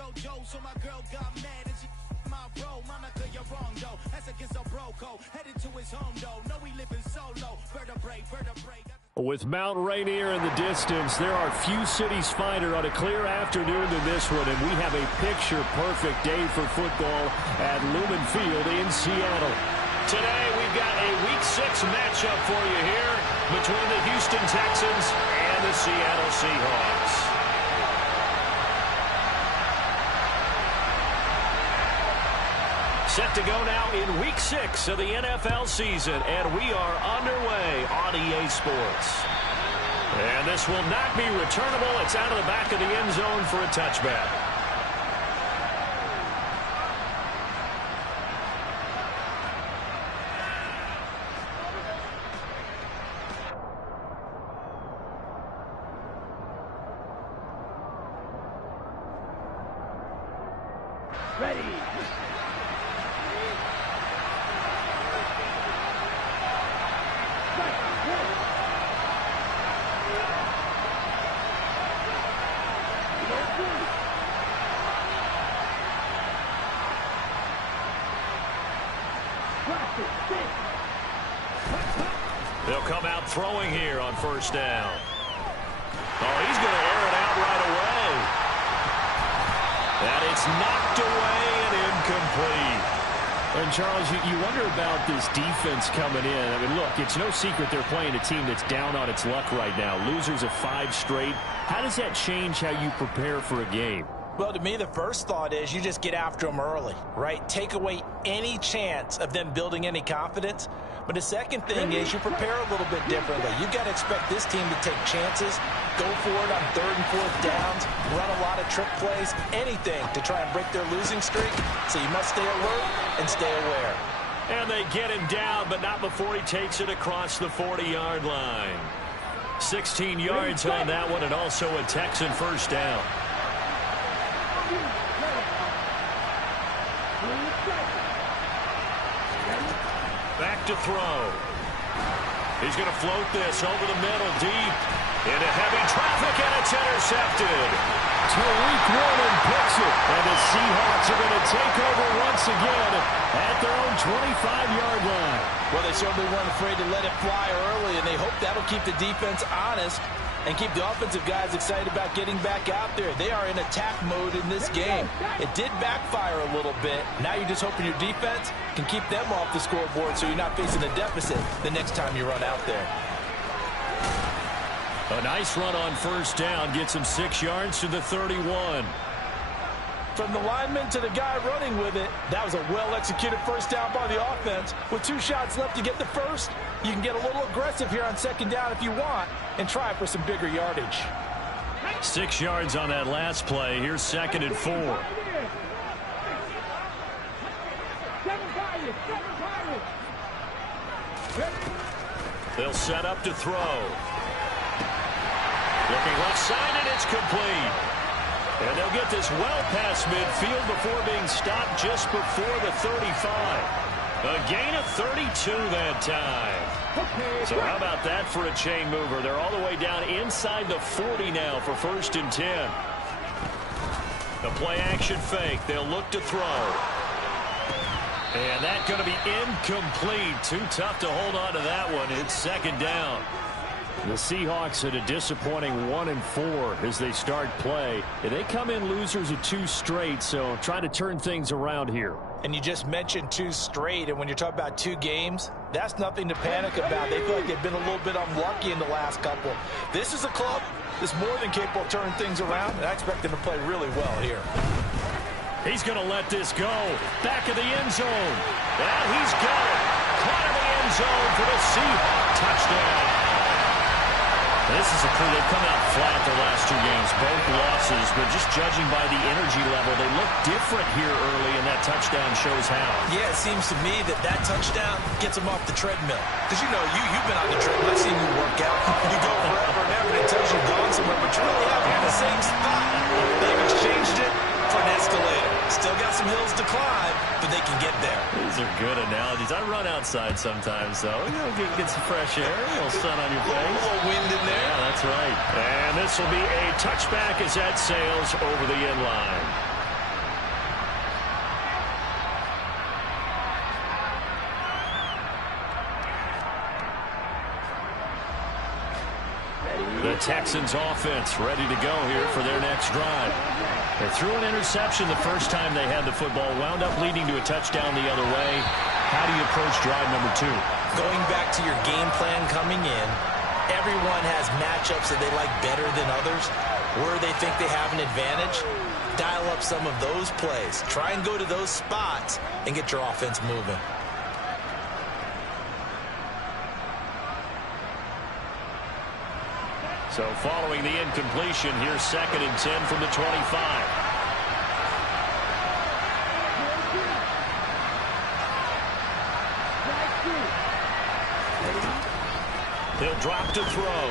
JoJo, so my girl got mad and she my bro. Monica, you're wrong though. That's against a bro code. Headed to his home though. No, he living solo. Vertebrae. With Mount Rainier in the distance, there are few cities finer on a clear afternoon than this one, and we have a picture-perfect day for football at Lumen Field in Seattle. Today, we've got a Week 6 matchup for you here between the Houston Texans and the Seattle Seahawks. Set to go now in Week 6 of the NFL season, and we are underway on EA Sports. And this will not be returnable. It's out of the back of the end zone for a touchback. Ready. They'll come out throwing here on first down. Oh, he's going to air it out right away. And it's knocked away and incomplete. And, Charles, you wonder about this defense coming in. I mean, look, it's no secret they're playing a team that's down on its luck right now. Losers of 5 straight. How does that change how you prepare for a game? Well, to me, the first thought is you just get after them early, right? Take away any chance of them building any confidence. But the second thing is you prepare a little bit differently. You've got to expect this team to take chances, go for it on 3rd and 4th downs, run a lot of trick plays, anything to try and break their losing streak. So you must stay alert and stay aware. And they get him down, but not before he takes it across the 40-yard line. 16 yards on that one, and also a Texan first down. Back to throw. He's going to float this over the middle, deep into heavy traffic, and it's intercepted. Tariq Woolen picks it, and the Seahawks are going to take over once again at their own 25-yard line. Well, they certainly weren't afraid to let it fly early, and they hope that'll keep the defense honest and keep the offensive guys excited about getting back out there. They are in attack mode in this game. It did backfire a little bit. Now you're just hoping your defense can keep them off the scoreboard so you're not facing a deficit the next time you run out there. A nice run on first down gets him 6 yards to the 31. From the lineman to the guy running with it, that was a well-executed first down by the offense. With 2 shots left to get the first, you can get a little aggressive here on second down if you want and try for some bigger yardage. 6 yards on that last play. Here's 2nd and 4. They'll set up to throw. Looking left side, and it's complete. And they'll get this well past midfield before being stopped just before the 35. A gain of 32 that time. So how about that for a chain mover? They're all the way down inside the 40 now for 1st and 10. The play action fake. They'll look to throw. And that's going to be incomplete. Too tough to hold on to that one. It's 2nd down. The Seahawks at a disappointing 1-4 as they start play. They come in losers of 2 straight, so try to turn things around here. And you just mentioned 2 straight, and when you're talking about 2 games, that's nothing to panic about. They feel like they've been a little bit unlucky in the last couple. This is a club that's more than capable of turning things around, and I expect them to play really well here. He's going to let this go. Back of the end zone. And he's got it. Caught in the end zone for the Seahawks touchdown. This is a crew. They've come out flat their last 2 games, both losses, but just judging by the energy level, they look different here early, and that touchdown shows how. Yeah, it seems to me that touchdown gets them off the treadmill. Because, you know, you've been on the treadmill. I've seen you work out. You go forever and ever, and it tells you you're going somewhere, but you really haven't in the same spot. They've exchanged it for an escalator. Still got some hills to climb, but they can get there. These are good analogies. I run outside sometimes, though. You know, get some fresh air, a little sun on your face. A little wind in there. Yeah, that's right. And this will be a touchback as that sails over the end line. Texans offense ready to go here for their next drive. They threw an interception the first time they had the football, wound up leading to a touchdown the other way. How do you approach drive number 2? Going back to your game plan coming in, everyone has matchups that they like better than others, where they think they have an advantage. Dial up some of those plays. Try and go to those spots and get your offense moving. So following the incompletion, here's 2nd and 10 from the 25. He'll drop to throw.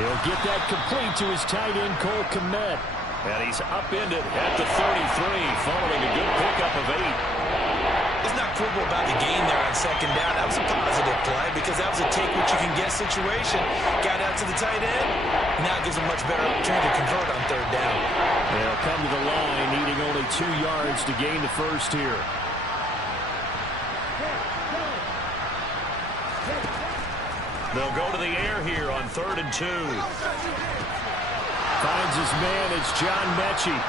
He'll get that complete to his tight end, Cole Kmet. And he's upended at the 33, following a good pickup of 8. Let's not quibble about the gain there on 2nd down. That was a positive play because that was a take-what-you-can-get situation. Got out to the tight end. Now it gives him much better opportunity to convert on 3rd down. They'll come to the line, needing only 2 yards to gain the first here. They'll go to the air here on 3rd and 2. Finds his man. It's John Mechie.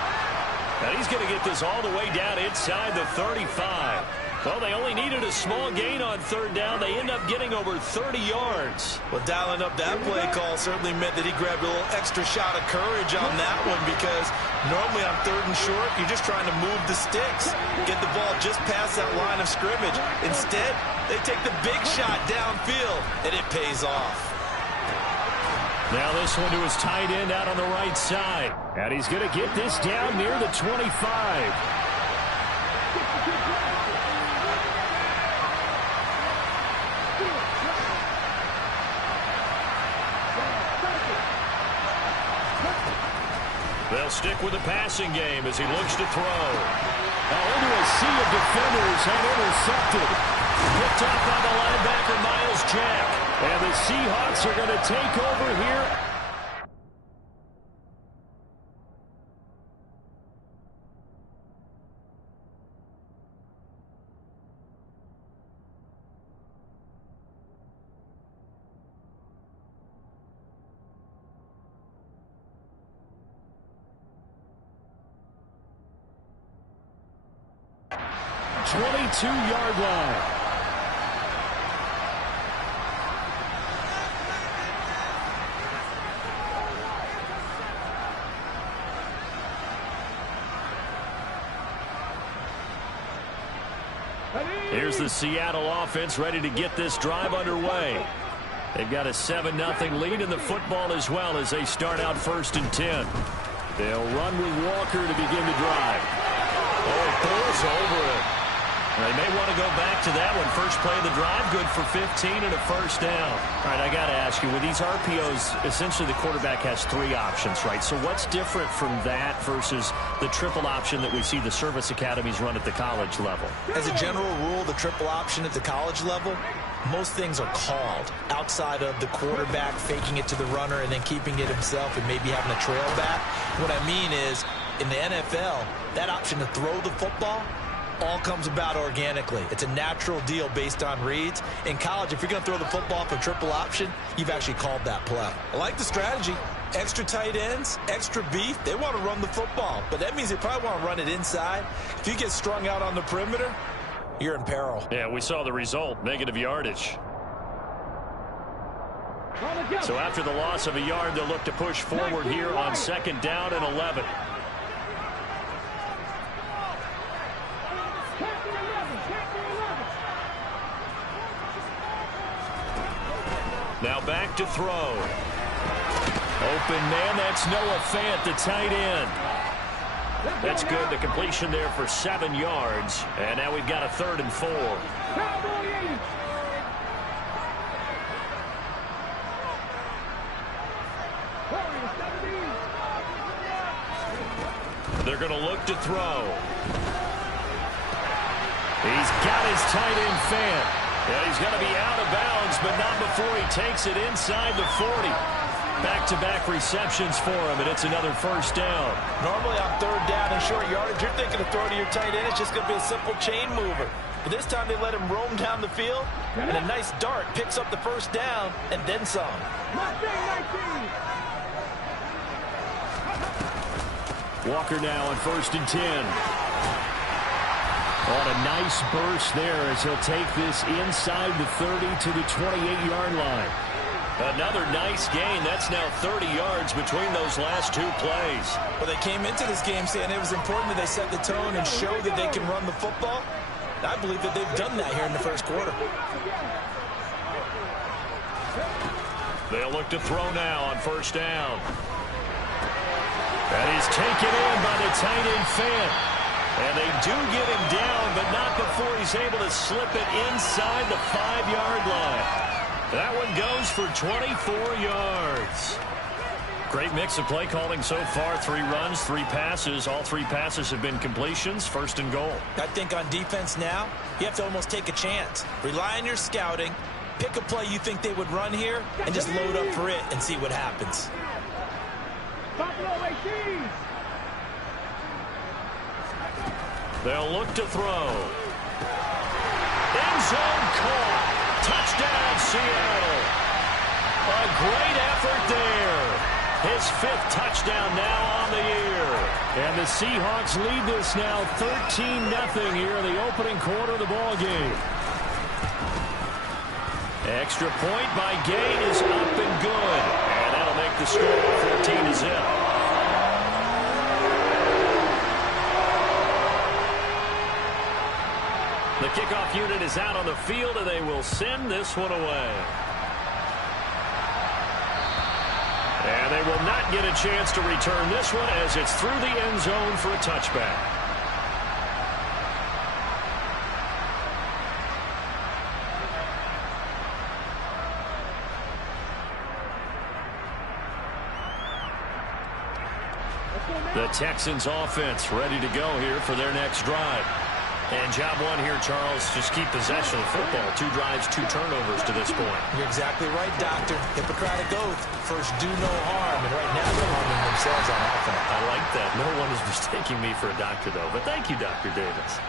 And he's going to get this all the way down inside the 35. Well, they only needed a small gain on 3rd down. They end up getting over 30 yards. Well, dialing up that play call certainly meant that he grabbed a little extra shot of courage on that one, because normally on 3rd and short, you're just trying to move the sticks, get the ball just past that line of scrimmage. Instead, they take the big shot downfield, and it pays off. Now this one to his tight end out on the right side. And he's going to get this down near the 25. They'll stick with the passing game as he looks to throw. Into a sea of defenders and intercepted. Picked off by the linebacker, Miles Jack. And the Seahawks are going to take over here. Yard line. Here's the Seattle offense ready to get this drive underway. They've got a 7-0 lead in the football as well as they start out 1st and 10. They'll run with Walker to begin the drive. Oh, pulls over it. They may want to go back to that one. First play of the drive, good for 15 and a 1st down. All right, I got to ask you, with these RPOs, essentially the quarterback has 3 options, right? So what's different from that versus the triple option that we see the service academies run at the college level? As a general rule, the triple option at the college level, most things are called outside of the quarterback faking it to the runner and then keeping it himself and maybe having a trail back. What I mean is, in the NFL, that option to throw the football all comes about organically. It's a natural deal based on reads. In college, if you're going to throw the football for triple option, you've actually called that play. I like the strategy. Extra tight ends, extra beef, they want to run the football. But that means they probably want to run it inside. If you get strung out on the perimeter, you're in peril. Yeah, we saw the result, negative yardage. So after the loss of a yard, they'll look to push forward here on 2nd down and 11. Now back to throw. Open man, that's Noah Fant, the tight end. That's good. The completion there for 7 yards. And now we've got a 3rd and 4. They're going to look to throw. He's got his tight end Fant. Yeah, he's going to be out of bounds, but not before he takes it inside the 40. Back-to-back receptions for him, and it's another first down. Normally on third down and short yardage, you're thinking of throwing to your tight end. It's just going to be a simple chain mover. But this time they let him roam down the field, and a nice dart picks up the first down and then some. Walker now on 1st and 10. On a nice burst there as he'll take this inside the 30 to the 28-yard line. Another nice gain. That's now 30 yards between those last two plays. Well, they came into this game saying it was important that they set the tone and show that they can run the football. I believe that they've done that here in the first quarter. They'll look to throw now on 1st down. That is taken in by the tight end Fant. And they do get him down, but not before he's able to slip it inside the 5-yard line. That one goes for 24 yards. Great mix of play calling so far. 3 runs, 3 passes. All 3 passes have been completions. 1st and goal. I think on defense now, you have to almost take a chance. Rely on your scouting. Pick a play you think they would run here and just load up for it and see what happens. They'll look to throw. End zone caught. Touchdown, Seattle. A great effort there. His 5th touchdown now on the year. And the Seahawks lead this now 13-0 here in the opening quarter of the ball game. Extra point by Gay is up and good. And that'll make the score 14-0. The kickoff unit is out on the field, and they will send this one away. And they will not get a chance to return this one as it's through the end zone for a touchback. The Texans offense ready to go here for their next drive. And job one here, Charles, just keep possession of football. 2 drives, 2 turnovers to this point. You're exactly right, Doctor. Hippocratic oath. First, do no harm. And right now, they're harming themselves on offense. I like that. No one is mistaking me for a doctor, though. But thank you, Dr. Davis.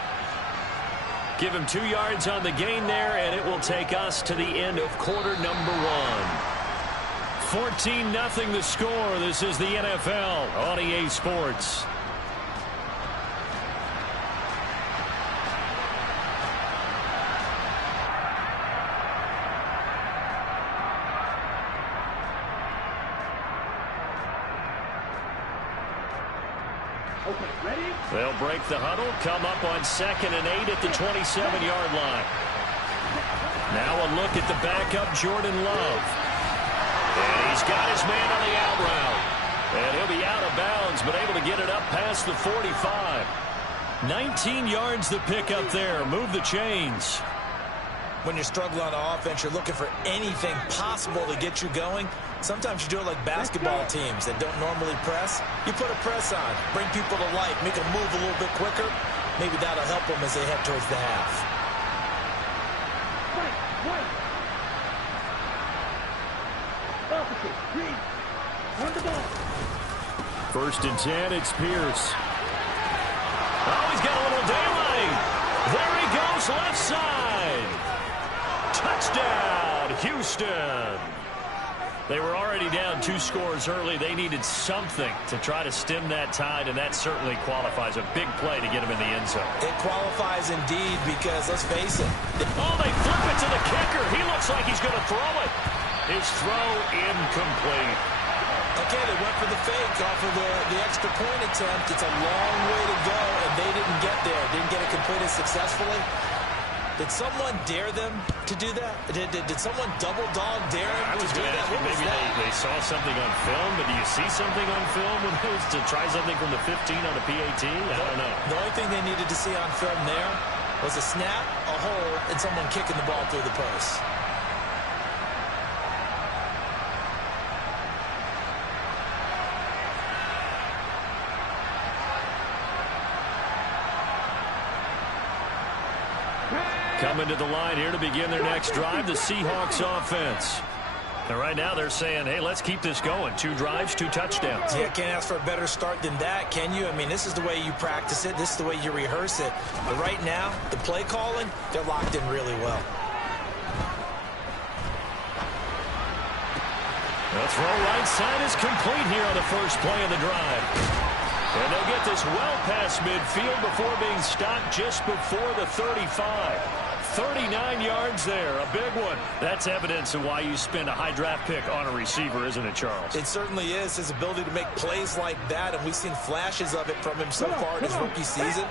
Give him 2 yards on the gain there, and it will take us to the end of quarter number 1. 14-0 the score. This is the NFL on EA Sports. They'll break the huddle, come up on 2nd and 8 at the 27-yard line. Now a look at the backup, Jordan Love. And he's got his man on the out route. And he'll be out of bounds, but able to get it up past the 45. 19 yards the pick up there. Move the chains. When you're struggling on offense, you're looking for anything possible to get you going. Sometimes you do it like basketball teams that don't normally press. You put a press on, bring people to life, make them move a little bit quicker. Maybe that'll help them as they head towards the half. First and 10, it's Pierce. Oh, he's got a little daylight. There he goes, left side. Touchdown, Houston. They were already down 2 scores early. They needed something to try to stem that tide, and that certainly qualifies. A big play to get him in the end zone. It qualifies indeed because, let's face it. Oh, they flip it to the kicker. He looks like he's going to throw it. His throw incomplete. Okay, they went for the fake off of the extra point attempt. It's a long way to go, and they didn't get there. Didn't get it completed successfully. Did someone dare them to do that? Did someone double dog dare them to do that? Maybe they saw something on film, but do you see something on film with those to try something from the 15 on a PAT? I don't know. The only thing they needed to see on film there was a snap, a hold, and someone kicking the ball through the post. Coming to the line here to begin their next drive, the Seahawks offense. And right now they're saying, hey, let's keep this going. 2 drives, 2 touchdowns. Yeah, can't ask for a better start than that, can you? I mean, this is the way you practice it. This is the way you rehearse it. But right now, the play calling, they're locked in really well. The throw right side is complete here on the first play of the drive. And they'll get this well past midfield before being stopped just before the 35. 39 yards there, a big one. That's evidence of why you spend a high draft pick on a receiver, isn't it, Charles? It certainly is, his ability to make plays like that, and we've seen flashes of it from him so far in his rookie season.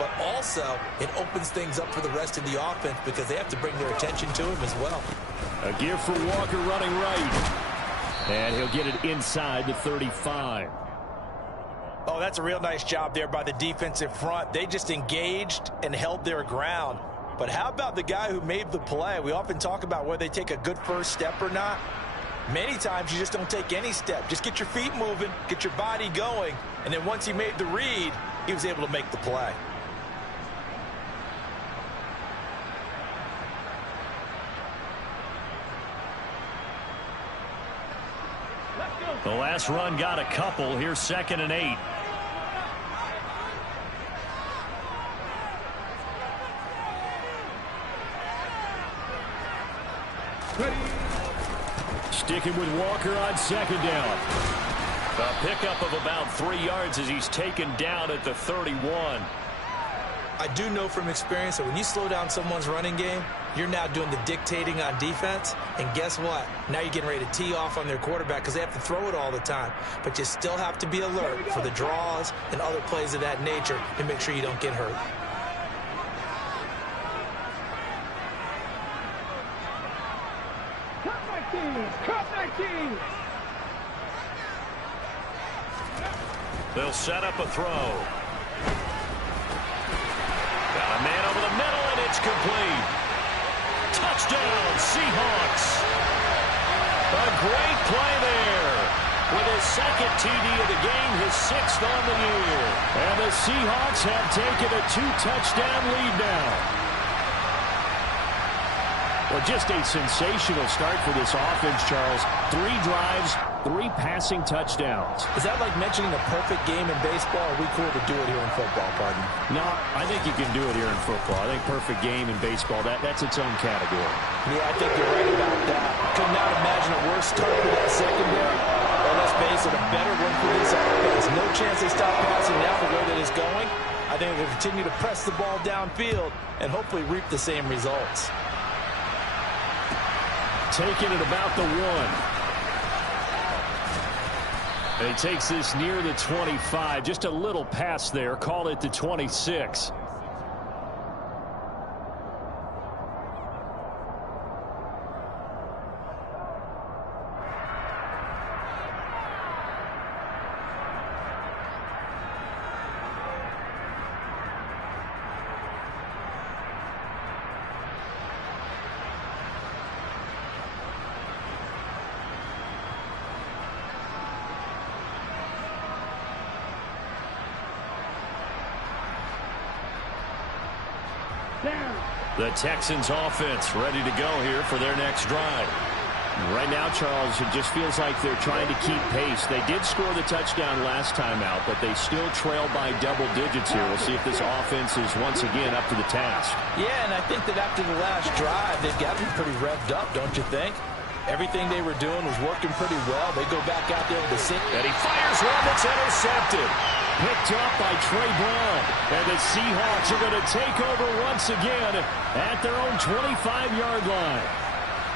But also, it opens things up for the rest of the offense because they have to bring their attention to him as well. A give for Walker running right. And he'll get it inside the 35. Oh, that's a real nice job there by the defensive front. They just engaged and held their ground. But how about the guy who made the play? We often talk about whether they take a good first step or not. Many times you just don't take any step. Just get your feet moving, get your body going, and then once he made the read, he was able to make the play. The last run got a couple. Here's 2nd and 8. Sticking with Walker on 2nd down. A pickup of about 3 yards as he's taken down at the 31. I do know from experience that when you slow down someone's running game, you're now doing the dictating on defense. And guess what? Now you're getting ready to tee off on their quarterback because they have to throw it all the time. But you still have to be alert for the draws and other plays of that nature and make sure you don't get hurt. They'll set up a throw. Got a man over the middle, and it's complete. Touchdown, Seahawks. A great play there. With his 2nd TD of the game, his 6th on the year. And the Seahawks have taken a 2-touchdown lead now. Well, just a sensational start for this offense, Charles. 3 drives, 3 passing touchdowns. Is that like mentioning a perfect game in baseball? Or are we cool to do it here in football, pardon? No, I think you can do it here in football. I think perfect game in baseball, that's its own category. Yeah, I think you're right about that. Could not imagine a worse start for that secondary. Well, let's face it, a better one for this offense. No chance they stop passing now the way that it's going. I think they'll continue to press the ball downfield and hopefully reap the same results. Taking it about the 1. And he takes this near the 25. Just a little pass there. Call it the 26. The Texans offense ready to go here for their next drive. Right now, Charles, it just feels like they're trying to keep pace. They did score the touchdown last time out, but they still trail by double digits here. We'll see if this offense is once again up to the task. Yeah, and I think that after the last drive, they've got to be pretty revved up, don't you think? Everything they were doing was working pretty well. They go back out there with the sink. And he fires one that's intercepted. Picked up by Trey Brown. And the Seahawks are going to take over once again at their own 25-yard line.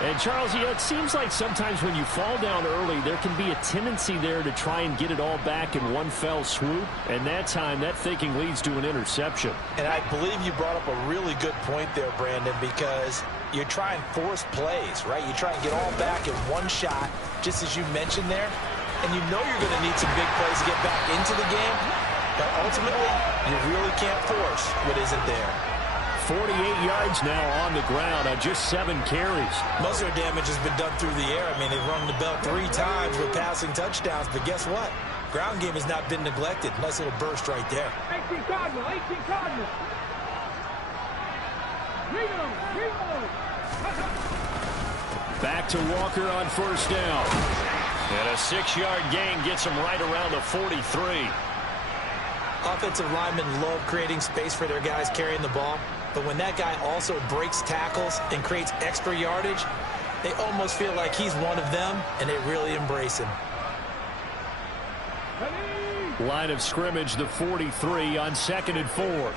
And, Charles, you know, it seems like sometimes when you fall down early, there can be a tendency there to try and get it all back in one fell swoop. And that time, that thinking leads to an interception. And I believe you brought up a really good point there, Brandon, because you try and force plays, right? You try and get all back in one shot, just as you mentioned there. And you know you're going to need some big plays to get back into the game. But ultimately, you really can't force what isn't there. 48 yards now on the ground on just 7 carries. Most of their damage has been done through the air. I mean, they've rung the bell 3 times with passing touchdowns. But guess what? Ground game has not been neglected. Nice little burst right there. 18 Cardinal, 18 Cardinal. Reload. Back to Walker on first down. And a 6-yard gain gets him right around the 43. Offensive linemen love creating space for their guys carrying the ball. But when that guy also breaks tackles and creates extra yardage, they almost feel like he's one of them, and they really embrace him. Line of scrimmage, the 43 on 2nd and 4.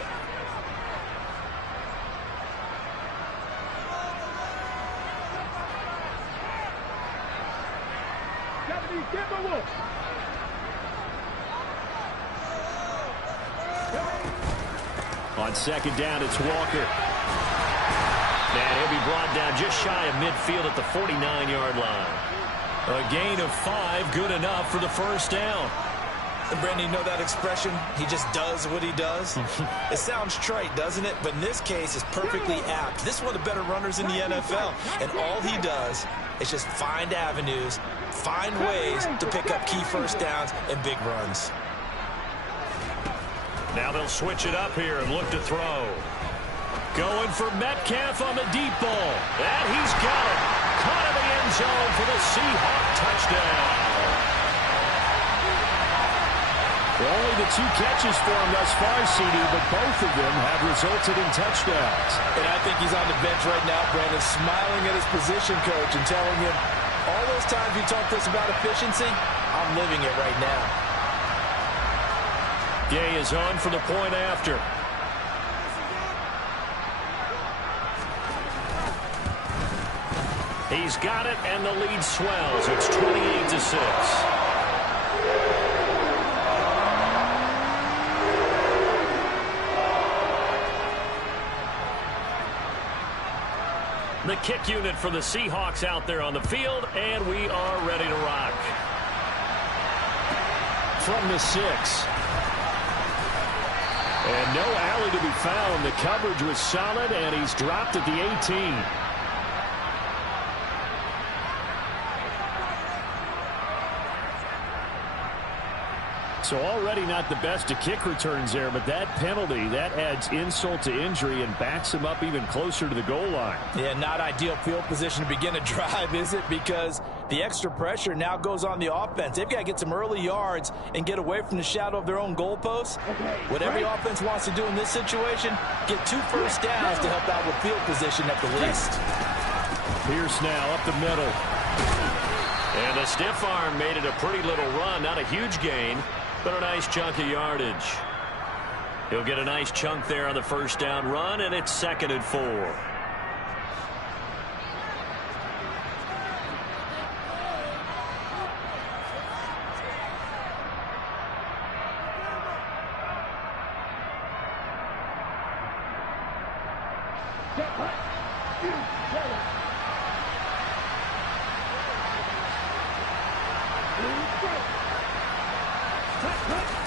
On 2nd down, it's Walker. And he'll be brought down just shy of midfield at the 49-yard line. A gain of 5, good enough for the first down. And Brandon, you know that expression? He just does what he does. It sounds trite, doesn't it? But in this case, it's perfectly apt. This is one of the better runners in the NFL. And all he does is just find avenues, find ways to pick up key first downs and big runs. Now they'll switch it up here and look to throw. Going for Metcalf on the deep ball. And he's got it. Caught in the end zone for the Seahawk touchdown. Only the 2 catches for him thus far, CD, but both of them have resulted in touchdowns. And I think he's on the bench right now, Brandon, smiling at his position coach and telling him, all those times you talked to us about efficiency, I'm living it right now. Gay is on for the point after. He's got it, and the lead swells. It's 28-6. The kick unit for the Seahawks out there on the field, and we are ready to rock. From the 6. And no alley to be found. The coverage was solid, and he's dropped at the 18. So already not the best of kick returns there, but that penalty, that adds insult to injury and backs him up even closer to the goal line. Yeah, not ideal field position to begin a drive, is it? Because the extra pressure now goes on the offense. They've got to get some early yards and get away from the shadow of their own goalposts. What every offense wants to do in this situation, get 2 first downs to help out with field position at the least. Pierce now up the middle. And the stiff arm made it a pretty little run. Not a huge gain, but a nice chunk of yardage. He'll get a nice chunk there on the first down run, and it's 2nd and 4.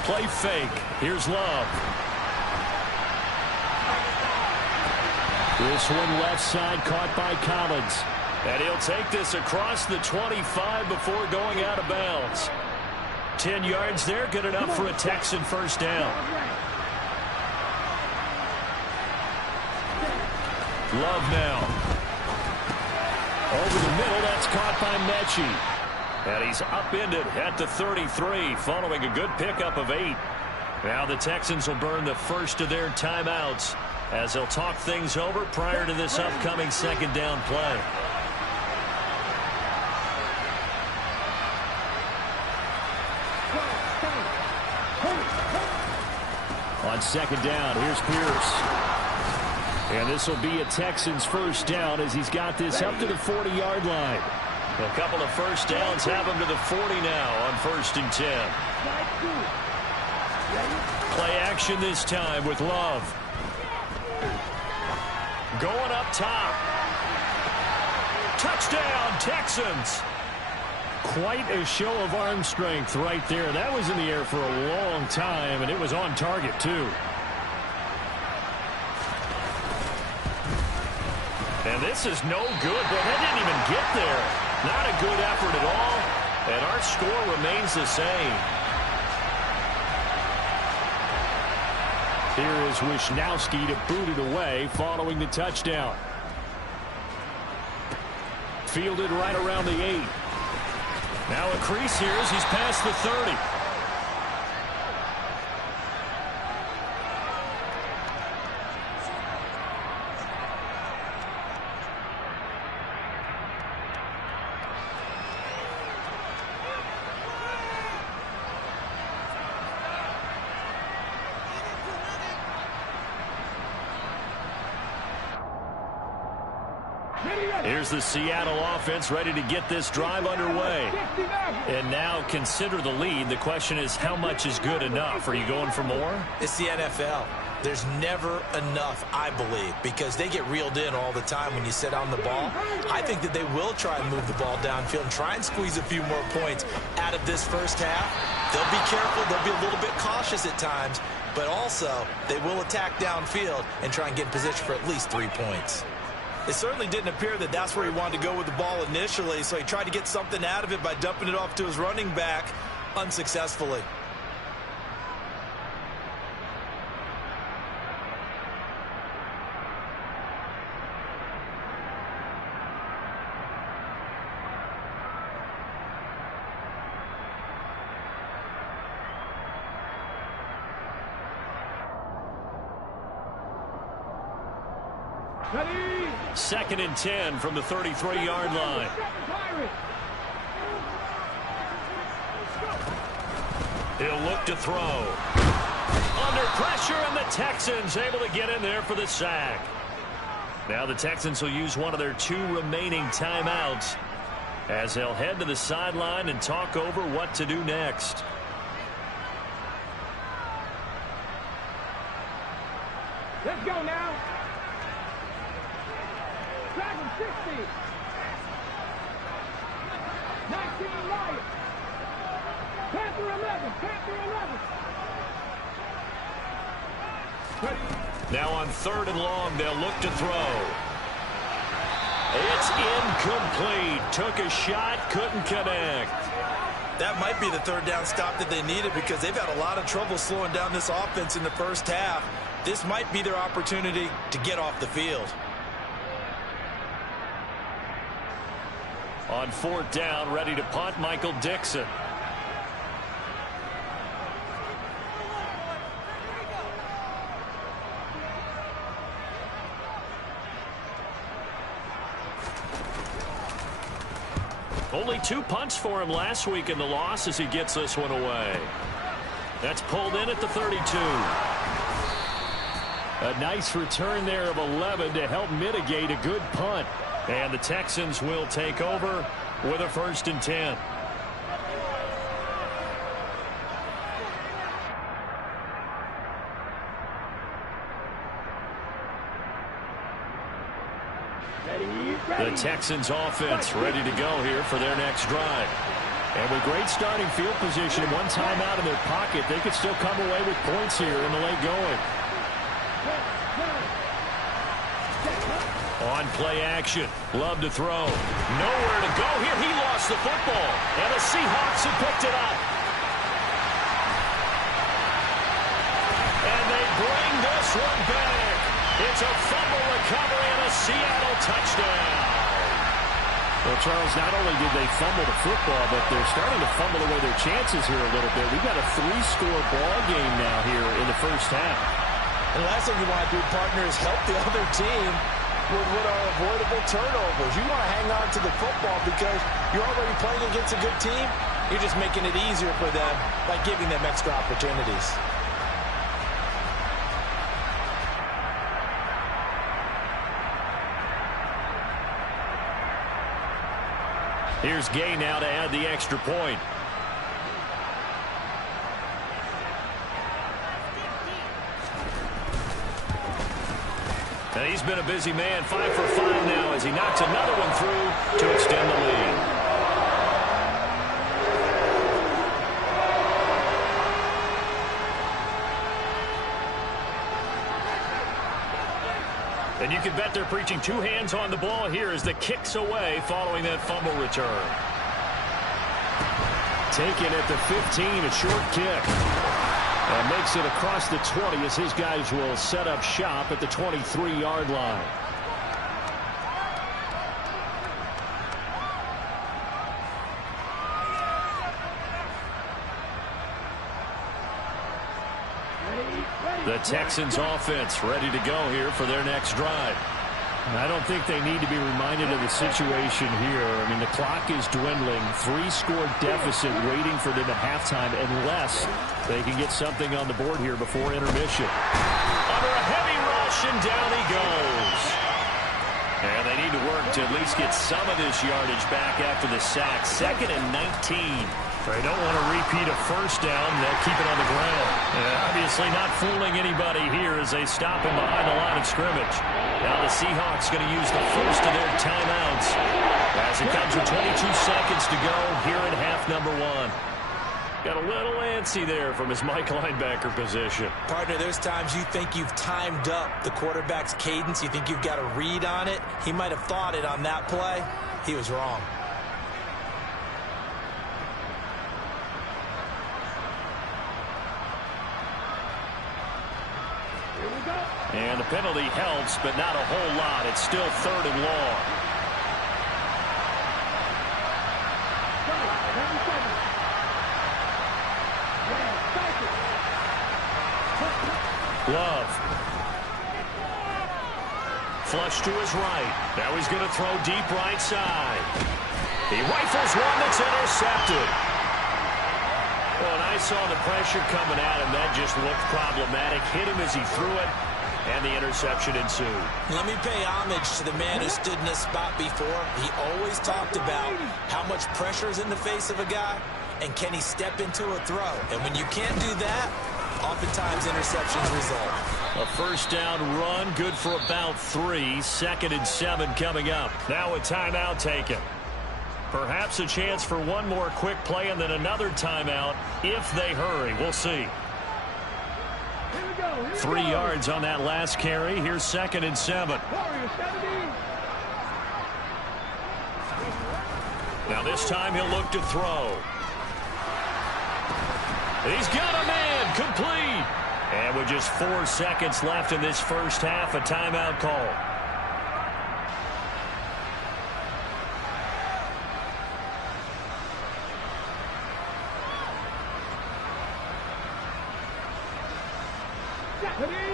Play fake. Here's Love. This one left side caught by Collins. And he'll take this across the 25 before going out of bounds. 10 yards there, good enough for a Texan first down. Love now. Over the middle, that's caught by Mechie. And he's upended at the 33 following a good pickup of 8. Now the Texans will burn the first of their timeouts as they'll talk things over prior to this upcoming 2nd down play. On 2nd down, here's Pierce. And this will be a Texans first down as he's got this up to the 40-yard line. A couple of first downs have him to the 40 now on 1st and 10. Play action this time with Love. Going up top. Touchdown, Texans. Quite a show of arm strength right there. That was in the air for a long time, and it was on target, too. And this is no good, but that didn't even get there. Not a good effort at all, and our score remains the same. Here is Wisnowski to boot it away following the touchdown. fielded right around the 8. Now a crease here as he's past the 30. Here's the Seattle offense ready to get this drive underway. And now consider the lead. The question is, how much is good enough? Are you going for more? It's the NFL. There's never enough, I believe, because they get reeled in all the time when you sit on the ball. I think that they will try and move the ball downfield and try and squeeze a few more points out of this first half. They'll be careful. They'll be a little bit cautious at times, but also they will attack downfield and try and get in position for at least 3 points. It certainly didn't appear that that's where he wanted to go with the ball initially, so he tried to get something out of it by dumping it off to his running back unsuccessfully. Second and 10 from the 33-yard line. He'll look to throw. Under pressure, and the Texans able to get in there for the sack. Now the Texans will use one of their 2 remaining timeouts as they'll head to the sideline and talk over what to do next. Let's go now. Dragon 60. 19 Lions. Panther 11. Panther 11. Now on 3rd and long, they'll look to throw. It's incomplete. Took a shot, couldn't connect. That might be the 3rd down stop that they needed because they've had a lot of trouble slowing down this offense in the first half. This might be their opportunity to get off the field. On 4th down, ready to punt, Michael Dixon. Only 2 punts for him last week in the loss as he gets this one away. That's pulled in at the 32. A nice return there of 11 to help mitigate a good punt. And the Texans will take over with a 1st and 10. The Texans offense ready to go here for their next drive. And with great starting field position, 1 timeout in their pocket, they could still come away with points here in the late going. On play action, Love to throw. Nowhere to go here. He lost the football. And the Seahawks have picked it up. And they bring this one back. It's a fumble recovery and a Seattle touchdown. Well, Charles, not only did they fumble the football, but they're starting to fumble away their chances here a little bit. We've got a 3-score ball game now here in the first half. And the last thing you want to do, partner, is help the other team with what are avoidable turnovers. You want to hang on to the football because you're already playing against a good team. You're just making it easier for them by giving them extra opportunities. Here's Gay now to add the extra point. And he's been a busy man, 5 for 5 now as he knocks another one through to extend the lead. And you can bet they're preaching 2 hands on the ball here as the kick's away following that fumble return. Taken at the 15, a short kick. And makes it across the 20 as his guys will set up shop at the 23-yard line. The Texans offense ready to go here for their next drive. I don't think they need to be reminded of the situation here. I mean, the clock is dwindling. 3-score deficit waiting for them at halftime unless they can get something on the board here before intermission. Under a heavy rush, and down he goes. And they need to work to at least get some of this yardage back after the sack. 2nd and 19. They don't want to repeat a first down. They'll keep it on the ground. Obviously not fooling anybody here as they stop him behind the line of scrimmage. Now the Seahawks going to use the first of their timeouts as it comes with 22 seconds to go here in half number 1. Got a little antsy there from his Mike linebacker position. Partner, there's times you think you've timed up the quarterback's cadence. You think you've got a read on it. He might have thought it on that play. He was wrong. And the penalty helps, but not a whole lot. It's still 3rd and long. Love. Flush to his right. Now he's going to throw deep right side. He rifles one that's intercepted. Well, and I saw the pressure coming at him. That just looked problematic. Hit him as he threw it, and the interception ensued. Let me pay homage to the man who stood in this spot before. He always talked about how much pressure is in the face of a guy, and can he step into a throw. And when you can't do that, oftentimes interceptions result. A first down run, good for about 3. 2nd and 7 coming up. Now a timeout taken. Perhaps a chance for one more quick play and then another timeout if they hurry. We'll see. 3 yards on that last carry. Here's 2nd and 7. Now this time he'll look to throw. He's got a man, complete. And with just 4 seconds left in this first half, a timeout call.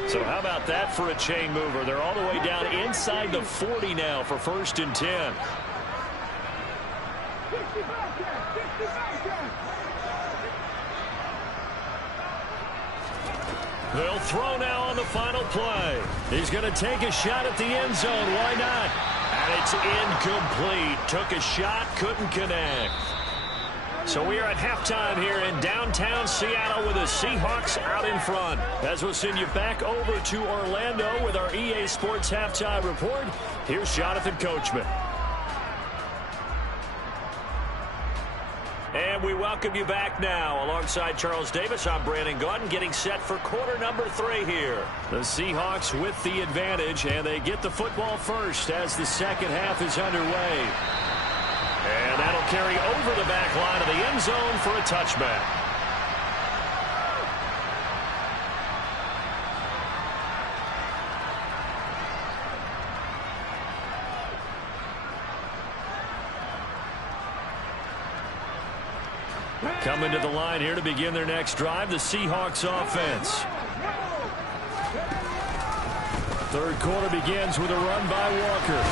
So how about that for a chain mover? They're all the way down inside the 40 now for 1st and 10. They'll throw now on the final play. He's going to take a shot at the end zone. Why not? And it's incomplete. Took a shot, couldn't connect. So we are at halftime here in downtown Seattle with the Seahawks out in front. As we'll send you back over to Orlando with our EA Sports Halftime Report, here's Jonathan Coachman. And we welcome you back now. Alongside Charles Davis, I'm Brandon Gaudin, getting set for quarter number 3 here. The Seahawks with the advantage, and they get the football first as the second half is underway. And that'll carry over the back line of the end zone for a touchback. Coming to the line here to begin their next drive, the Seahawks offense. Third quarter begins with a run by Walker.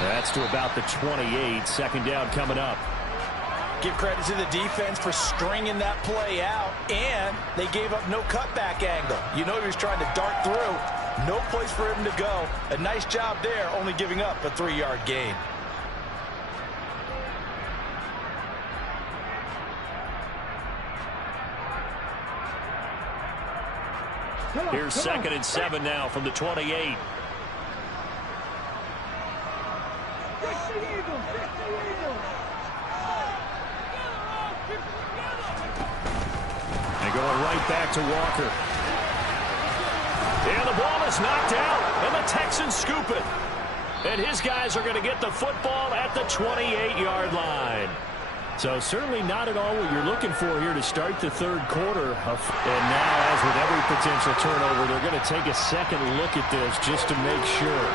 That's to about the 28. Second down coming up. Give credit to the defense for stringing that play out, and they gave up no cutback angle. You know he was trying to dart through. No place for him to go. A nice job there, only giving up a 3-yard gain. Here's 2nd and 7 now from the 28. They're going right back to Walker. And the ball is knocked out, and the Texans scoop it. And his guys are going to get the football at the 28-yard line. So certainly not at all what you're looking for here to start the third quarter. And now, as with every potential turnover, they're going to take a second look at this just to make sure.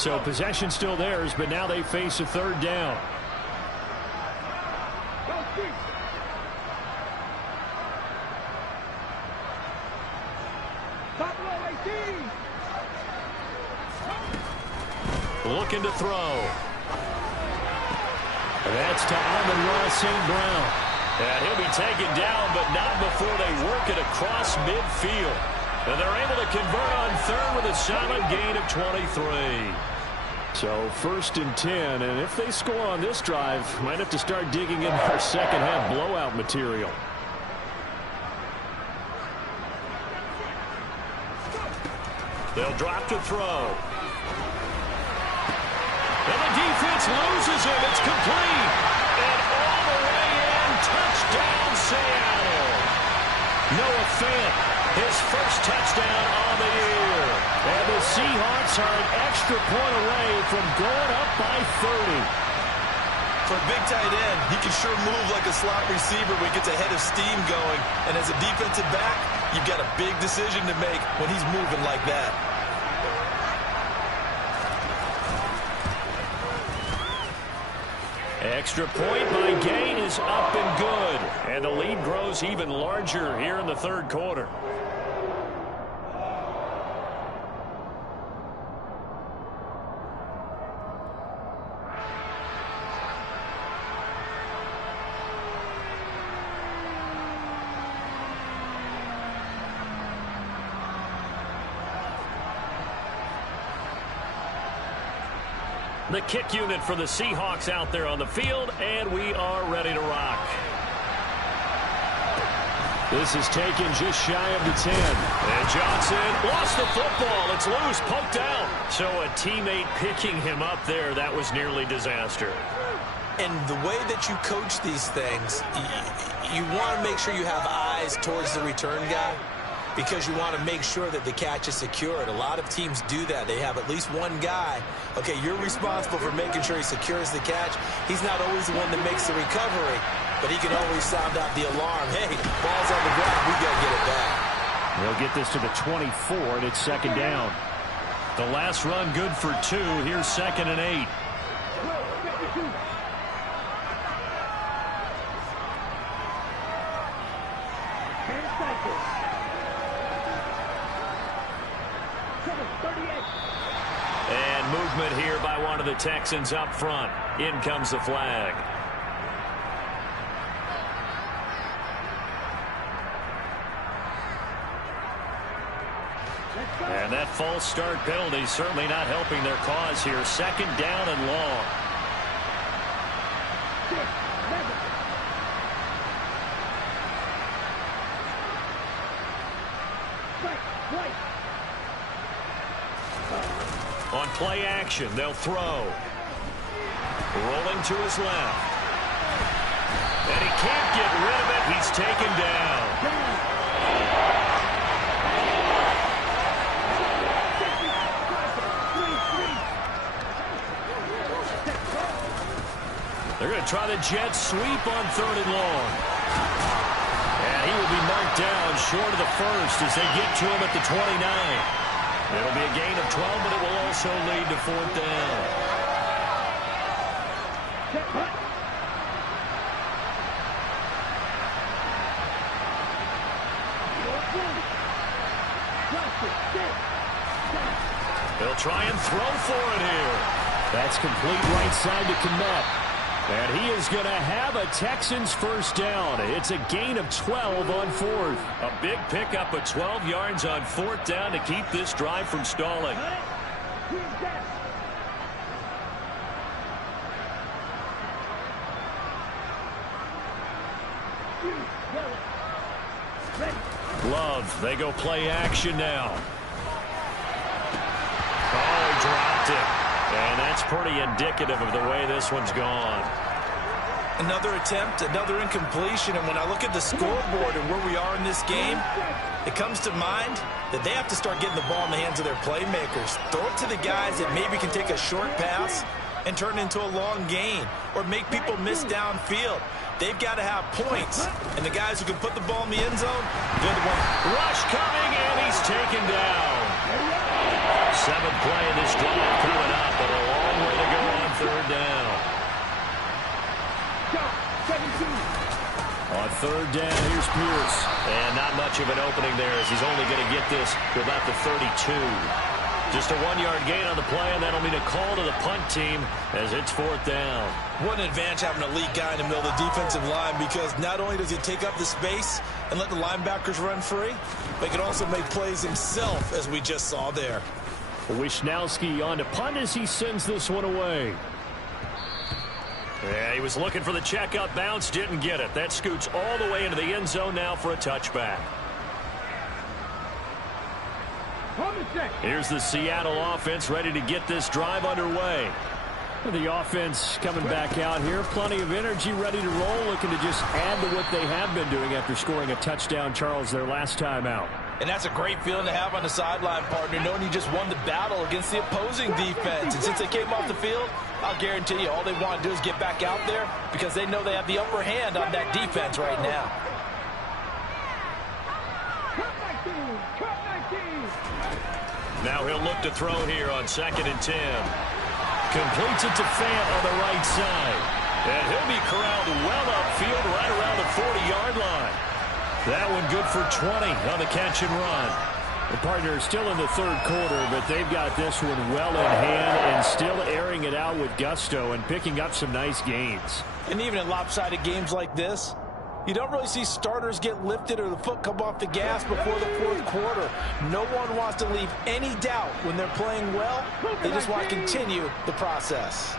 So possession still theirs, but now they face a third down. Looking to throw. That's to Amon-Ra St. Brown. And he'll be taken down, but not before they work it across midfield. And they're able to convert on third with a solid gain of 23. So 1st and 10, and if they score on this drive, might have to start digging in their second half blowout material. They'll drop to throw. And the defense loses him. It's complete. And all the way in, touchdown Seattle. Noah Fant, his first touchdown on the year. And the Seahawks are an extra point away from going up by 30. For a big tight end, he can sure move like a slot receiver when he gets a head of steam going. And as a defensive back, you've got a big decision to make when he's moving like that. Extra point by Gain is up and good. And the lead grows even larger here in the third quarter. The kick unit for the Seahawks out there on the field, and we are ready to rock. This is taken just shy of the 10. And Johnson lost the football. It's loose, poked out. So a teammate picking him up there, that was nearly disaster. And the way that you coach these things, you want to make sure you have eyes towards the return guy, because you want to make sure that the catch is secured. A lot of teams do that. They have at least one guy. Okay, you're responsible for making sure he secures the catch. He's not always the one that makes the recovery, but he can always sound out the alarm. Hey, ball's on the ground. We got to get it back. They'll get this to the 24, and it's second down. The last run good for 2. Here's 2nd and 8. And movement here by one of the Texans up front. In comes the flag. And that false start penalty certainly not helping their cause here. 2nd down and long. On play action, they'll throw. Rolling to his left. And he can't get rid of it. He's taken down. They're going to try the jet sweep on 3rd and long. And he will be marked down short of the first as they get to him at the 29. It'll be a gain of 12, but it will also lead to 4th down. They'll try and throw for it here. That's complete right side to Kmet. And he is going to have a Texans first down. It's a gain of 12 on 4th. A big pickup of 12 yards on 4th down to keep this drive from stalling. Love, they go play action now. Oh, dropped it. And that's pretty indicative of the way this one's gone. Another attempt, another incompletion, and when I look at the scoreboard and where we are in this game, it comes to mind that they have to start getting the ball in the hands of their playmakers. Throw it to the guys that maybe can take a short pass and turn it into a long gain or make people miss downfield. They've got to have points, and the guys who can put the ball in the end zone, they're the ones. Rush coming, and he's taken down. Seventh play of this drive coming up, but a long way to go on third down. On third down, here's Pierce. And not much of an opening there as he's only going to get this to about the 32. Just a 1-yard gain on the play, and that'll mean a call to the punt team as it's fourth down. What an advantage having an elite guy in the middle of the defensive line, because not only does he take up the space and let the linebackers run free, but he can also make plays himself, as we just saw there. Wisnowski on to punt as he sends this one away. Yeah, he was looking for the checkout bounce, didn't get it. That scoots all the way into the end zone now for a touchback. Here's the Seattle offense ready to get this drive underway. The offense coming back out here. Plenty of energy, ready to roll, looking to just add to what they have been doing after scoring a touchdown, Charles, their last time out. And that's a great feeling to have on the sideline, partner, knowing you just won the battle against the opposing defense. And since they came off the field, I'll guarantee you all they want to do is get back out there because they know they have the upper hand on that defense right now. Now he'll look to throw here on 2nd and 10. Completes it to Fant on the right side. And he'll be corralled well upfield right around the 40-yard line. That one good for 20 on the catch and run. The partner is still in the third quarter, but they've got this one well in hand and still airing it out with gusto and picking up some nice gains. And even in lopsided games like this, you don't really see starters get lifted or the foot come off the gas before the fourth quarter. No one wants to leave any doubt when they're playing well. They just want to continue the process.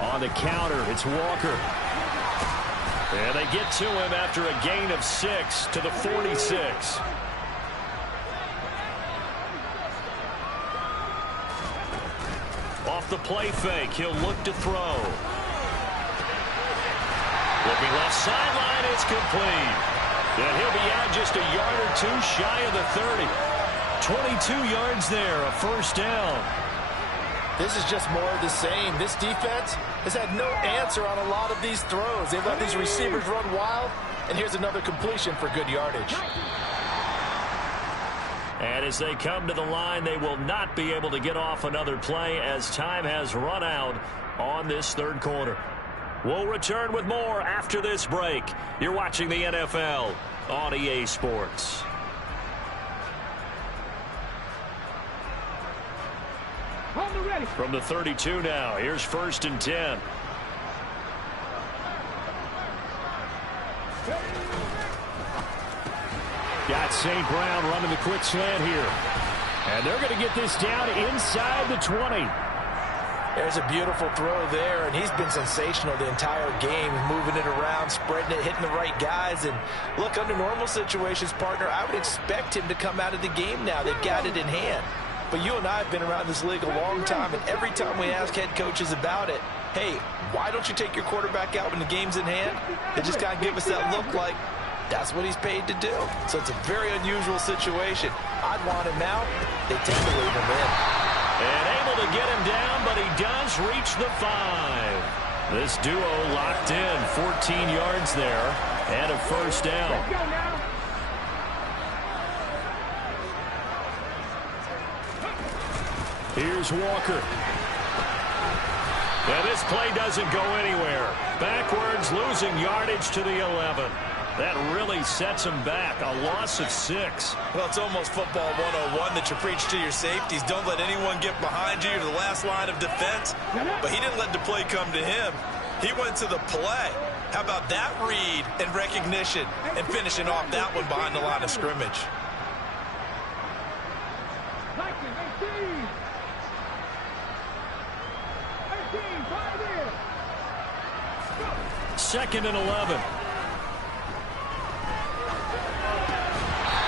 On the counter, it's Walker. And they get to him after a gain of 6 to the 46. Off the play fake, he'll look to throw. Looking left sideline, it's complete. And he'll be out just a yard or two shy of the 30. 22 yards there, a first down. This is just more of the same. This defense has had no answer on a lot of these throws. They've let these receivers run wild, and here's another completion for good yardage. And as they come to the line, they will not be able to get off another play as time has run out on this third quarter. We'll return with more after this break. You're watching the NFL on EA Sports. From the 32 now, here's 1st and 10. Got St. Brown running the quick slant here. And they're going to get this down inside the 20. There's a beautiful throw there, and he's been sensational the entire game, moving it around, spreading it, hitting the right guys. And look, under normal situations, partner, I would expect him to come out of the game now. They've got it in hand. But you and I have been around this league a long time, and every time we ask head coaches about it, hey, why don't you take your quarterback out when the game's in hand? They just got to give us that look like that's what he's paid to do. So it's a very unusual situation. I'd want him out. They tend to leave him in. And able to get him down, but he does reach the 5. This duo locked in, 14 yards there, and a first down. Here's Walker. And this play doesn't go anywhere. Backwards, losing yardage to the 11. That really sets him back. A loss of 6. Well, it's almost football 101 that you preach to your safeties. Don't let anyone get behind you to the last line of defense. But he didn't let the play come to him. He went to the play. How about that read and recognition and finishing off that one behind the line of scrimmage? 2nd and 11.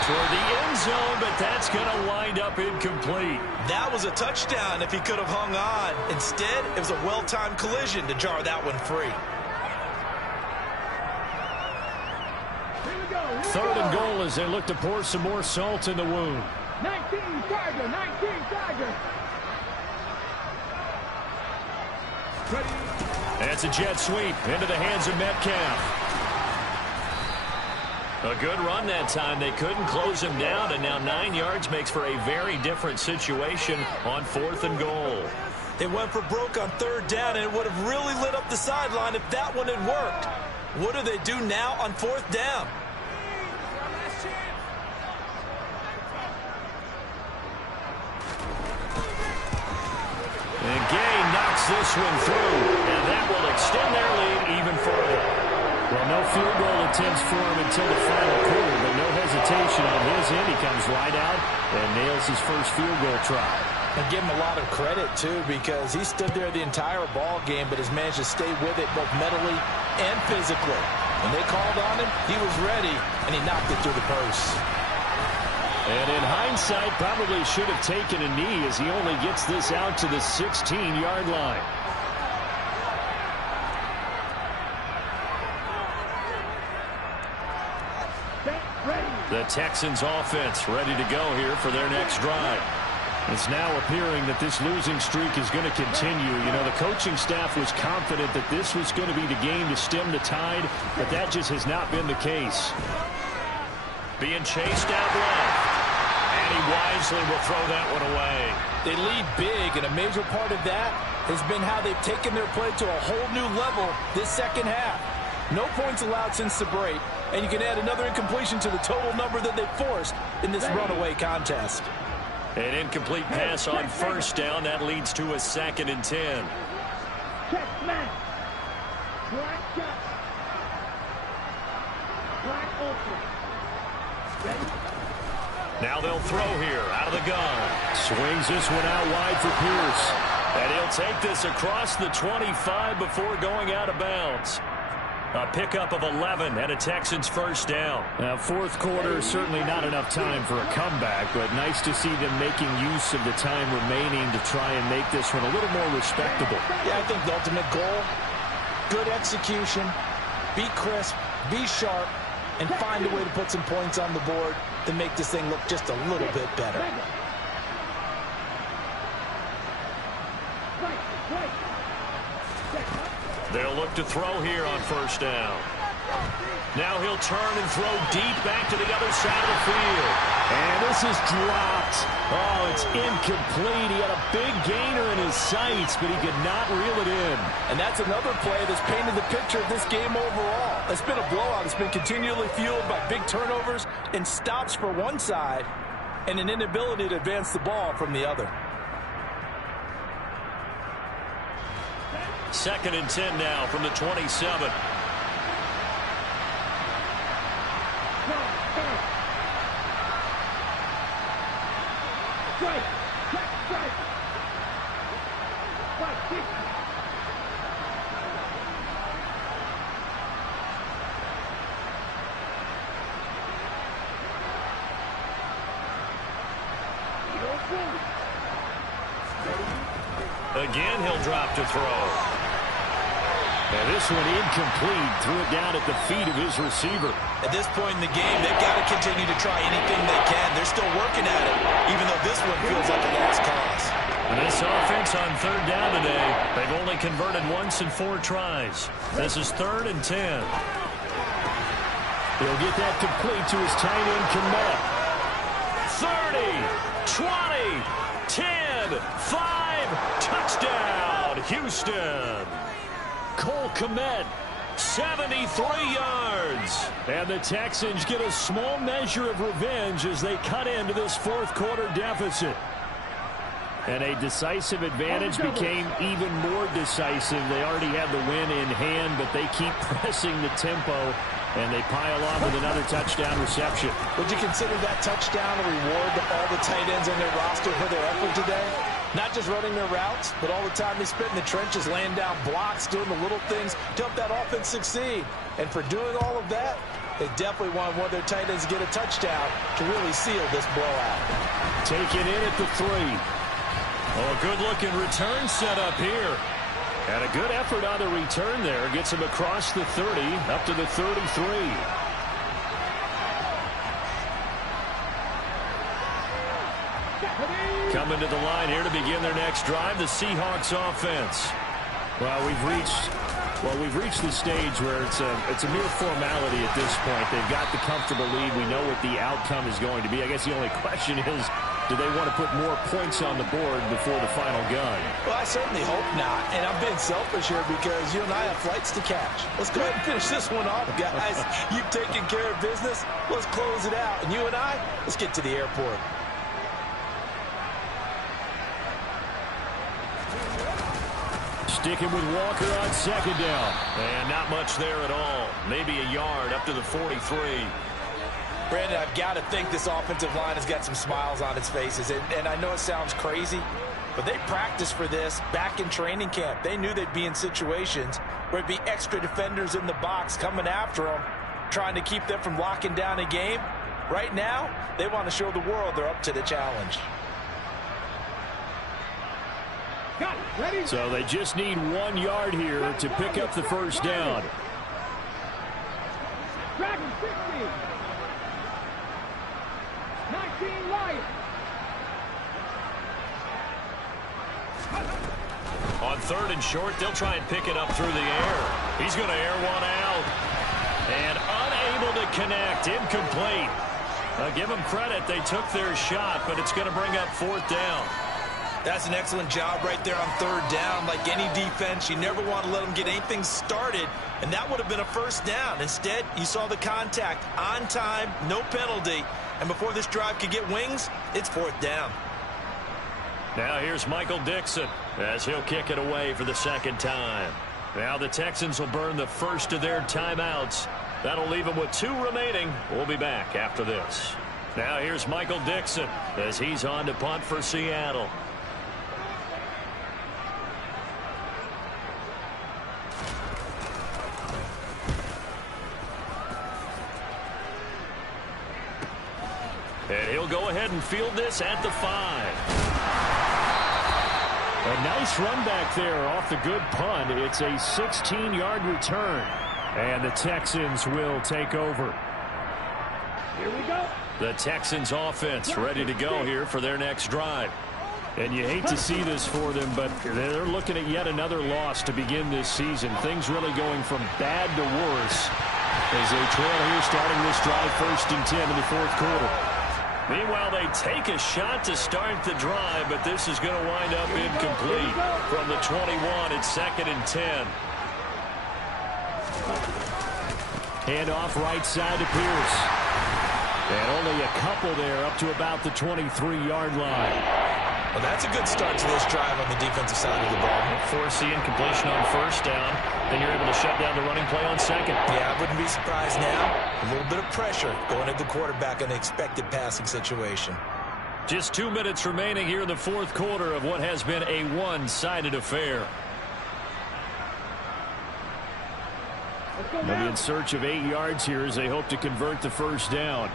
Toward the end zone, but that's going to wind up incomplete. That was a touchdown if he could have hung on. Instead, it was a well-timed collision to jar that one free. 3rd and goal as they look to pour some more salt in the wound. 19 Tiger, 19 Tiger. That's a jet sweep into the hands of Metcalf. A good run that time. They couldn't close him down, and now 9 yards makes for a very different situation on 4th and goal. They went for broke on 3rd down, and it would have really lit up the sideline if that one had worked. What do they do now on 4th down? And Gay knocks this one through, and that will extend their lead even further. Well, no field goal attempts for him until the final quarter, but no hesitation on his end. He comes right out and nails his first field goal try. And give him a lot of credit, too, because he stood there the entire ball game but has managed to stay with it both mentally and physically. When they called on him, he was ready, and he knocked it through the post. And in hindsight, probably should have taken a knee as he only gets this out to the 16-yard line. The Texans offense ready to go here for their next drive. It's now appearing that this losing streak is going to continue. You know, the coaching staff was confident that this was going to be the game to stem the tide, but that just has not been the case. Being chased out left. And he wisely will throw that one away. They lead big, and a major part of that has been how they've taken their play to a whole new level this second half. No points allowed since the break, and you can add another incompletion to the total number that they forced in this runaway contest. An incomplete pass on 1st down. That leads to a 2nd and 10. Check, man. Black shot. Black ultra. Ready? Now they'll throw here out of the gun. Swings this one out wide for Pierce. And he'll take this across the 25 before going out of bounds. A pickup of 11 and a Texans 1st down. Now, 4th quarter, certainly not enough time for a comeback, but nice to see them making use of the time remaining to try and make this one a little more respectable. Yeah, I think the ultimate goal, good execution, be crisp, be sharp, and find a way to put some points on the board to make this thing look just a little bit better. They'll look to throw here on 1st down. Now he'll turn and throw deep back to the other side of the field. And this is dropped. Oh, it's incomplete. He had a big gainer in his sights, but he could not reel it in. And that's another play that's painted the picture of this game overall. It's been a blowout. It's been continually fueled by big turnovers and stops for one side and an inability to advance the ball from the other. 2nd and 10 now from the 27. Again, he'll drop to throw. And this one incomplete. Threw it down at the feet of his receiver. At this point in the game, they've got to continue to try anything they can. They're still working at it, even though this one feels like a lost cause. And this offense on 3rd down today, they've only converted once in 4 tries. This is 3rd and 10. He'll get that complete to his tight end, Komet. 30, 20, 10, 5, touchdown, Houston. Cole Komet, 73 yards. And the Texans get a small measure of revenge as they cut into this 4th quarter deficit. And a decisive advantage became even more decisive. They already had the win in hand, but they keep pressing the tempo, and they pile on with another touchdown reception. Would you consider that touchdown a reward to all the tight ends on their roster for their effort today? Not just running their routes, but all the time they spent in the trenches, laying down blocks, doing the little things to help that offense succeed. And for doing all of that, they definitely want one of their tight ends to get a touchdown to really seal this blowout. Taken in at the 3. Oh, a good-looking return set up here. And a good effort on the return there. Gets him across the 30, up to the 33. Coming to the line here to begin their next drive, the Seahawks offense. Well, we've reached Well, we've reached the stage where it's a mere formality at this point. They've got the comfortable lead. We know what the outcome is going to be. I guess the only question is, do they want to put more points on the board before the final gun? Well, I certainly hope not. And I'm being selfish here because you and I have flights to catch. Let's go ahead and finish this one off, guys. You've taken care of business. Let's close it out. And you and I, let's get to the airport. Sticking with Walker on second down. And not much there at all. Maybe a yard up to the 43. Brandon, I've got to think this offensive line has got some smiles on its faces. And I know it sounds crazy, but they practiced for this back in training camp. They knew they'd be in situations where it'd be extra defenders in the box coming after them, trying to keep them from locking down a game. Right now, they want to show the world they're up to the challenge. So they just need 1 yard here to pick up the first down. Dragon 60. 19 life. On 3rd and short, they'll try and pick it up through the air. He's going to air one out. And unable to connect. Incomplete. Give them credit. They took their shot, but it's going to bring up 4th down. That's an excellent job right there on 3rd down. Like any defense, you never want to let them get anything started, and that would have been a first down. Instead, you saw the contact on time, no penalty, and before this drive could get wings, it's 4th down. Now here's Michael Dixon as he'll kick it away for the 2nd time. Now the Texans will burn the first of their timeouts. That'll leave them with 2 remaining. We'll be back after this. Now here's Michael Dixon as he's on to punt for Seattle. And he'll go ahead and field this at the 5. A nice run back there off the good punt. It's a 16-yard return. And the Texans will take over. Here we go. The Texans offense ready to go here for their next drive. And you hate to see this for them, but they're looking at yet another loss to begin this season. Things really going from bad to worse as they trail here starting this drive 1st and 10 in the 4th quarter. Meanwhile, they take a shot to start the drive, but this is going to wind up incomplete. From the 21, it's 2nd and 10. Handoff right side to Pierce. And only a couple there up to about the 23-yard line. Well, that's a good start to this drive on the defensive side of the ball. Force the incompletion on 1st down. Then you're able to shut down the running play on 2nd. Yeah, I wouldn't be surprised now. A little bit of pressure going at the quarterback in an expected passing situation. Just 2 minutes remaining here in the 4th quarter of what has been a one-sided affair. They'll be in search of 8 yards here as they hope to convert the first down.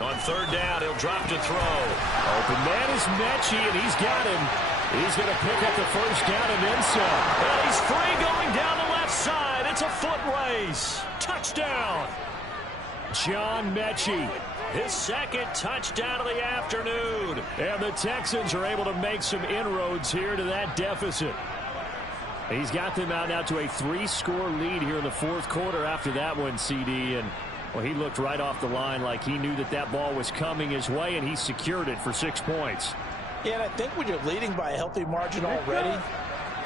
On 3rd down, he'll drop to throw. Open man is Mechie, and he's got him. He's going to pick up the first down and then some. And he's free going down the left side. It's a foot race. Touchdown. John Mechie. His 2nd touchdown of the afternoon. And the Texans are able to make some inroads here to that deficit. He's got them out now to a 3-score lead here in the 4th quarter after that one, CD. And, well, he looked right off the line like he knew that that ball was coming his way, and he secured it for 6 points. Yeah, and I think when you're leading by a healthy margin already,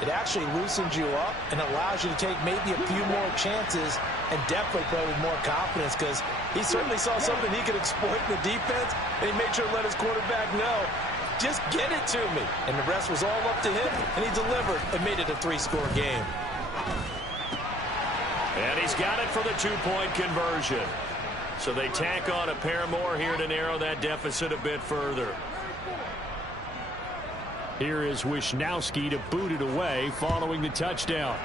it actually loosens you up and allows you to take maybe a few more chances and definitely play with more confidence, because he certainly saw something he could exploit in the defense, and he made sure to let his quarterback know, just get it to me. And the rest was all up to him, and he delivered and made it a 3-score game. And he's got it for the 2-point conversion. So they tack on a pair more here to narrow that deficit a bit further. Here is Wisnowski to boot it away following the touchdown.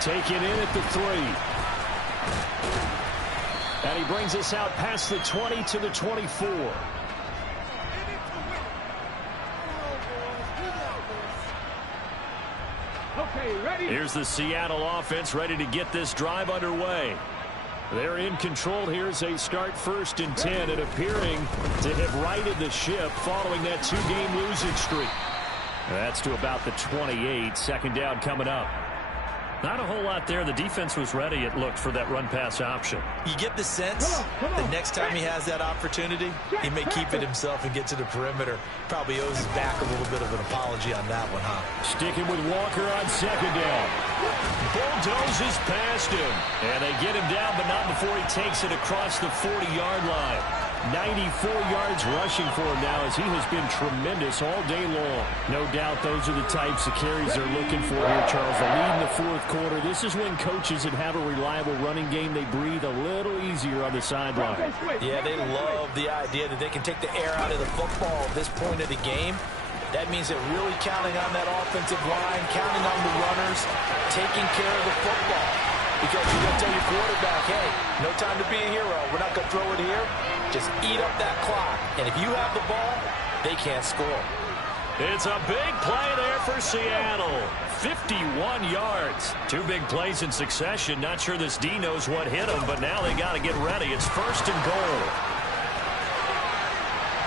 Taken in at the 3. And he brings us out past the 20 to the 24. Okay, ready. Here's the Seattle offense ready to get this drive underway. They're in control here as they start 1st and 10 and appearing to have righted the ship following that 2-game losing streak. That's to about the 28. Second down coming up. Not a whole lot there. The defense was ready, it looked, for that run-pass option. You get the sense that next time he has that opportunity, he may keep it himself and get to the perimeter. Probably owes his back a little bit of an apology on that one, huh? Sticking with Walker on second down. Bulldozes past him. And they get him down, but not before he takes it across the 40-yard line. 94 yards rushing for him now, as he has been tremendous all day long. No doubt those are the types of carries they're looking for here, Charles. The lead in the fourth quarter. This is when coaches that have a reliable running game, they breathe a little easier on the sideline. Yeah, they love the idea that they can take the air out of the football at this point of the game. That means they're really counting on that offensive line, counting on the runners, taking care of the football. Because you're going to tell your quarterback, hey, no time to be a hero. We're not going to throw it here. Just eat up that clock. And if you have the ball, they can't score. It's a big play there for Seattle. 51 yards. Two big plays in succession. Not sure this D knows what hit him, but now they got to get ready. It's first and goal.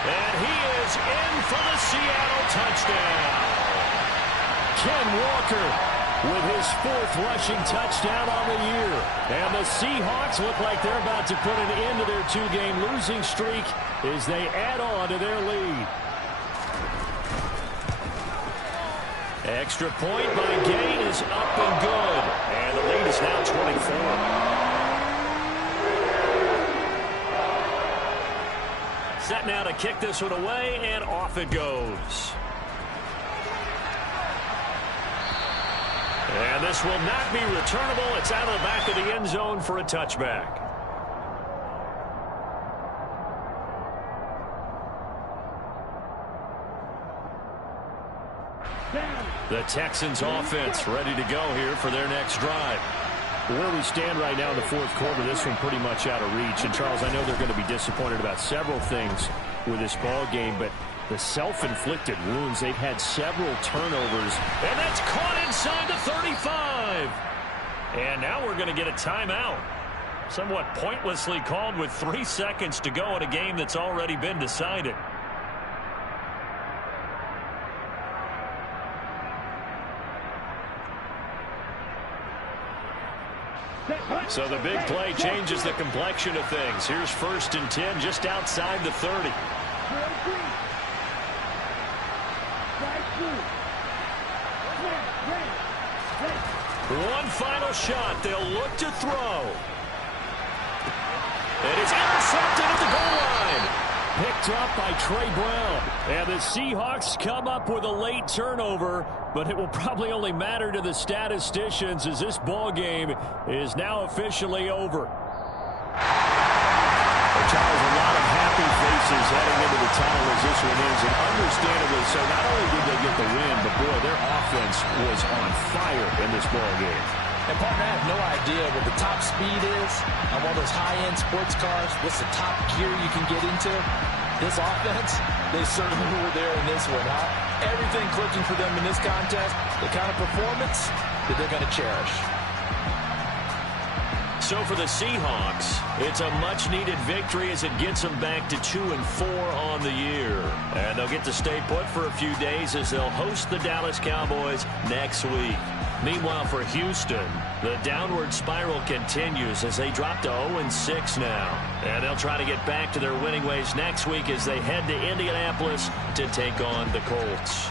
And he is in for the Seattle touchdown. Ken Walker with his fourth rushing touchdown on the year. And the Seahawks look like they're about to put an end to their two-game losing streak as they add on to their lead. Extra point by Gain is up and good. And the lead is now 24. Set now to kick this one away, and off it goes. And this will not be returnable. It's out of the back of the end zone for a touchback. The Texans offense ready to go here for their next drive. Where we stand right now in the fourth quarter, this one pretty much out of reach. And, Charles, I know they're going to be disappointed about several things with this ball game, but the self-inflicted wounds, they've had several turnovers. And that's caught inside the 35. And now we're going to get a timeout. Somewhat pointlessly called with 3 seconds to go in a game that's already been decided. So the big play changes the complexion of things. Here's first and 10 just outside the 30. One final shot. They'll look to throw. And it's intercepted at the goal line. Picked up by Trey Brown. And the Seahawks come up with a late turnover, but it will probably only matter to the statisticians as this ball game is now officially over. Charles, a lot of happy faces heading into the tunnel as this one ends, and understandably so. Not only did they get the win, but boy, their offense was on fire in this ball game. And, partner, I have no idea what the top speed is on one of those high-end sports cars. What's the top gear you can get into? This offense, they certainly were there in this one, huh? Everything clicking for them in this contest, the kind of performance that they're going to cherish. So for the Seahawks, it's a much-needed victory as it gets them back to 2-4 on the year. And they'll get to stay put for a few days as they'll host the Dallas Cowboys next week. Meanwhile, for Houston, the downward spiral continues as they drop to 0-6 now. And they'll try to get back to their winning ways next week as they head to Indianapolis to take on the Colts.